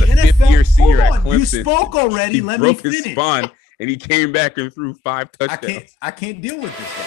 by the fifth-year senior at Clemson. You spoke already. Let me finish. He broke his spine, and he came back and threw 5 touchdowns. I can't deal with this guy.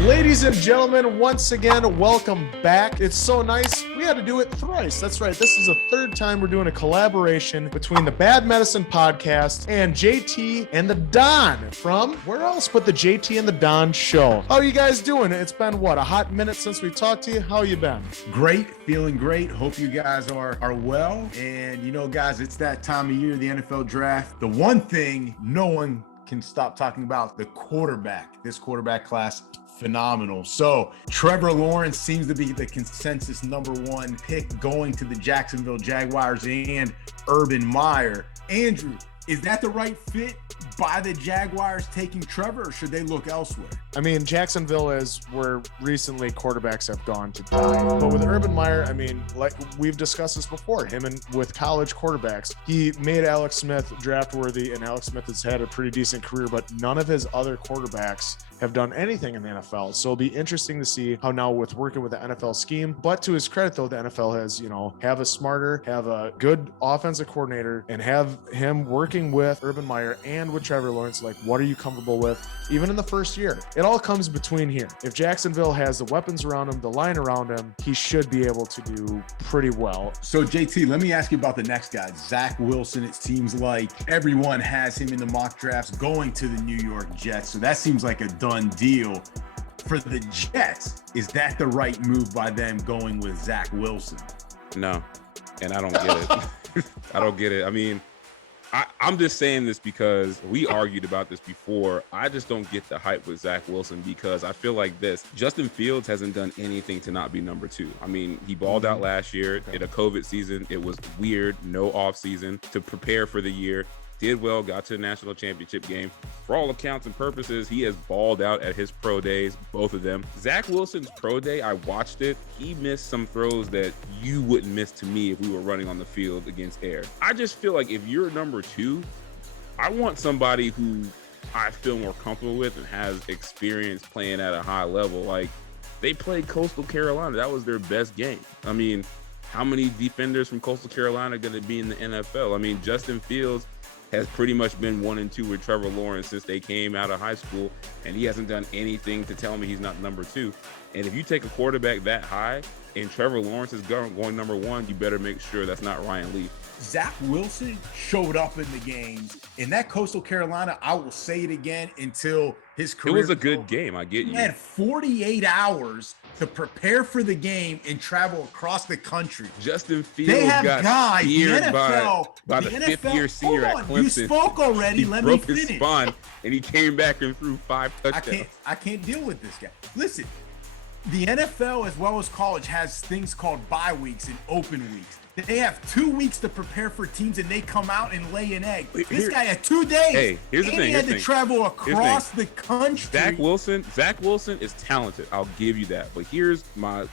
Ladies and gentlemen, once again, welcome back. It's so nice. We had to do it thrice. That's right. This is the third time we're doing a collaboration between the Bad Medicine podcast and JT and the Don from where else but the JT and the Don show. How are you guys doing? It's been, what, a hot minute since we talked to you? How you been? Great. Feeling great. Hope you guys are well. And, you know, guys, it's that time of year, the NFL draft. The one thing no one can stop talking about, the quarterback. This quarterback class, phenomenal. So Trevor Lawrence seems to be the consensus number one pick going to the Jacksonville Jaguars and Urban Meyer. Andrew, is that the right fit by the Jaguars taking Trevor, or should they look elsewhere? I mean, Jacksonville is where recently quarterbacks have gone to die. But with Urban Meyer, I mean, like we've discussed this before, him and with college quarterbacks, he made Alex Smith draft worthy, and Alex Smith has had a pretty decent career, but none of his other quarterbacks have done anything in the NFL. So it'll be interesting to see how now with working with the NFL scheme. But to his credit, though, the NFL has, have a good offensive coordinator and have him working with Urban Meyer and with Trevor Lawrence. Like, what are you comfortable with? Even in the first year, it all comes between here. If Jacksonville has the weapons around him, the line around him, he should be able to do pretty well. So JT, let me ask you about the next guy, Zach Wilson. It seems like everyone has him in the mock drafts going to the New York Jets. So that seems like a done deal for the Jets. Is that the right move by them going with Zach Wilson? No, and I don't get it. I don't get it. I mean, I'm just saying this because we argued about this before. I just don't get the hype with Zach Wilson because I feel like this. Justin Fields hasn't done anything to not be number 2. I mean, he balled out last year in a COVID season. It was weird, no off season to prepare for the year. Did well, got to the national championship game. For all accounts and purposes, he has balled out at his pro days, both of them. Zach Wilson's pro day, I watched it. He missed some throws that you wouldn't miss to me if we were running on the field against air. I just feel like if you're number 2, I want somebody who I feel more comfortable with and has experience playing at a high level. Like, they played Coastal Carolina. That was their best game. I mean, how many defenders from Coastal Carolina are going to be in the NFL? I mean, Justin Fields has pretty much been 1 and 2 with Trevor Lawrence since they came out of high school, and he hasn't done anything to tell me he's not number 2. And if you take a quarterback that high and Trevor Lawrence is going number 1, you better make sure that's not Ryan Leaf. Zach Wilson showed up in the games. In that Coastal Carolina, I will say it again until his career. It was a good game. I get you. He had 48 hours to prepare for the game and travel across the country. Justin Fields got speared by the fifth-year senior at Clemson. You spoke already. Let me finish. He broke his spine, and he came back and threw 5 touchdowns. I can't deal with this guy. Listen, the NFL as well as college has things called bye weeks and open weeks. They have 2 weeks to prepare for teams, and they come out and lay an egg. This guy had 2 days. Hey, here's the thing. He had to travel across the country. Zach Wilson is talented. I'll give you that. But here's my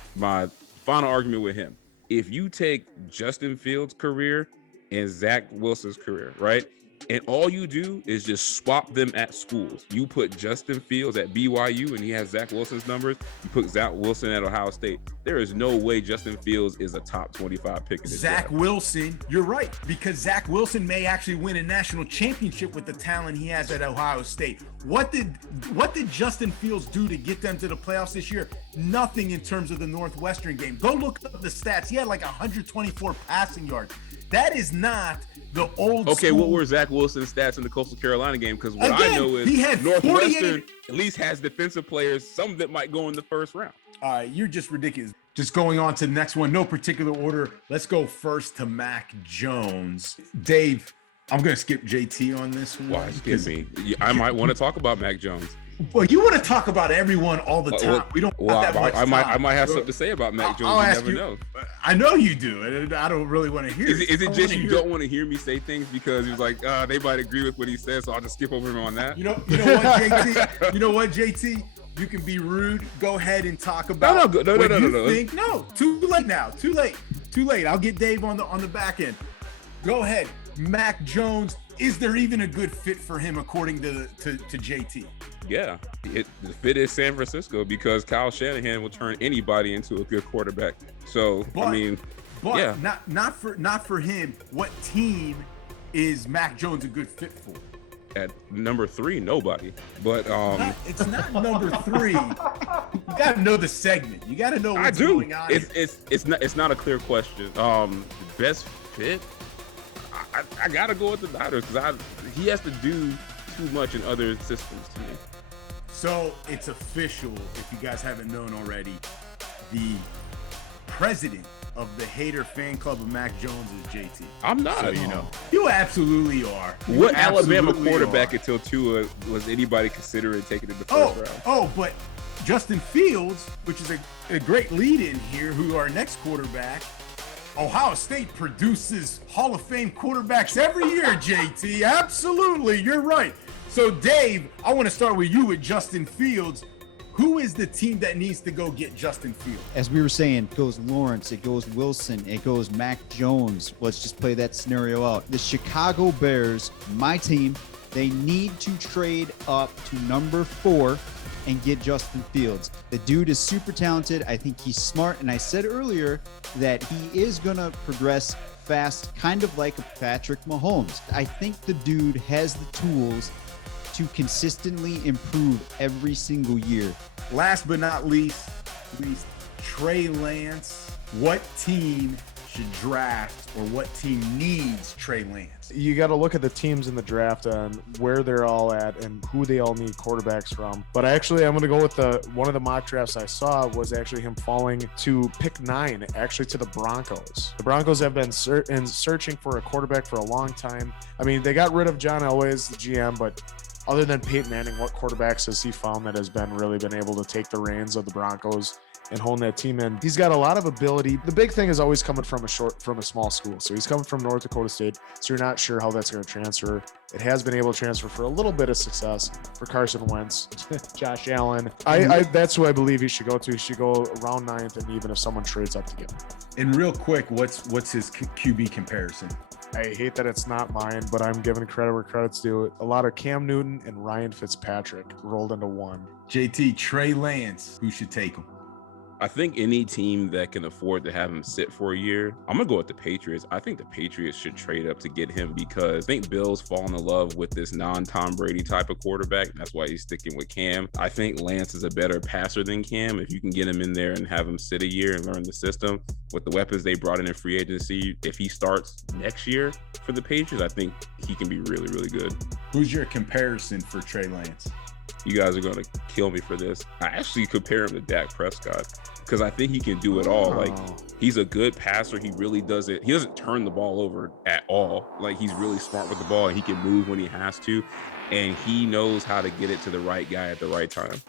final argument with him. If you take Justin Fields' career and Zach Wilson's career, right? And all you do is just swap them at schools. You put Justin Fields at BYU and he has Zach Wilson's numbers. You put Zach Wilson at Ohio State. There is no way Justin Fields is a top 25 pick in this Zach draft. Wilson, you're right, because Zach Wilson may actually win a national championship with the talent he has at Ohio State. What did Justin Fields do to get them to the playoffs this year? Nothing in terms of the Northwestern game. Go look up the stats. He had like 124 passing yards. That is not the old school. What were Zach Wilson's stats in the Coastal Carolina game? Because what I know is he had Northwestern at least has defensive players, some that might go in the first round. All right, you're just ridiculous. Just going on to the next one, no particular order. Let's go first to Mac Jones. Dave, I'm going to skip JT on this one. Why skip me? I might want to talk about Mac Jones. Well, you want to talk about everyone all the time. We don't have that much time. I might have something to say about Mac Jones. You never know. I know you do, and I don't really want to hear it. Is it just you don't want to hear me say things because he's like, they might agree with what he says, so I'll just skip over him on that? You know what, JT? You know what, JT? You can be rude. Go ahead and talk about. No. No, too late now. Too late. I'll get Dave on the back end. Go ahead, Mac Jones. Is there even a good fit for him according to JT? Yeah, the fit is San Francisco because Kyle Shanahan will turn anybody into a good quarterback. So, But Yeah. not for him. What team is Mac Jones a good fit for? At number 3, nobody. But It's not number 3. You got to know the segment. You got to know what's going on. It's not a clear question. Best fit. I gotta go with the Niners because he has to do too much in other systems to me. So it's official. If you guys haven't known already, the president of the hater fan club of Mac Jones is JT. I'm not. So you know, you absolutely are. What Alabama quarterback until Tua was anybody considering taking it in the first round? Oh, but Justin Fields, which is a great lead-in here, who our next quarterback. Ohio State produces Hall of Fame quarterbacks every year, JT. Absolutely, you're right. So, Dave, I want to start with you with Justin Fields. Who is the team that needs to go get Justin Fields? As we were saying, it goes Lawrence, it goes Wilson, it goes Mac Jones. Let's just play that scenario out. The Chicago Bears, my team, they need to trade up to number 4 and get Justin Fields. The dude is super talented. I think he's smart. And I said earlier that he is going to progress fast, kind of like a Patrick Mahomes. I think the dude has the tools to consistently improve every single year. Last but not least, Trey Lance. What team should draft, or what team needs Trey Lance? You got to look at the teams in the draft and where they're all at and who they all need quarterbacks from. But actually, I'm going to go with one of the mock drafts I saw was actually him falling to pick 9, actually to the Broncos. The Broncos have been searching for a quarterback for a long time. I mean, they got rid of John Elway as the GM, but other than Peyton Manning, what quarterbacks has he found that has really been able to take the reins of the Broncos and hone that team in? He's got a lot of ability. The big thing is always coming from a small school. So he's coming from North Dakota State. So you're not sure how that's going to transfer. It has been able to transfer for a little bit of success for Carson Wentz, Josh Allen. That's who I believe he should go to. He should go around 9th, and even if someone trades up to get him. And real quick, what's his QB comparison? I hate that it's not mine, but I'm giving credit where credit's due. A lot of Cam Newton and Ryan Fitzpatrick rolled into one. JT, Trey Lance, who should take him? I think any team that can afford to have him sit for a year, I'm going to go with the Patriots. I think the Patriots should trade up to get him because I think Bill's fallen in love with this non-Tom Brady type of quarterback. That's why he's sticking with Cam. I think Lance is a better passer than Cam. If you can get him in there and have him sit a year and learn the system with the weapons they brought in free agency, if he starts next year for the Patriots, I think he can be really, really good. Who's your comparison for Trey Lance? You guys are going to kill me for this. I actually compare him to Dak Prescott because I think he can do it all. Like, he's a good passer. He really does it. He doesn't turn the ball over at all. Like, he's really smart with the ball and he can move when he has to. And he knows how to get it to the right guy at the right time.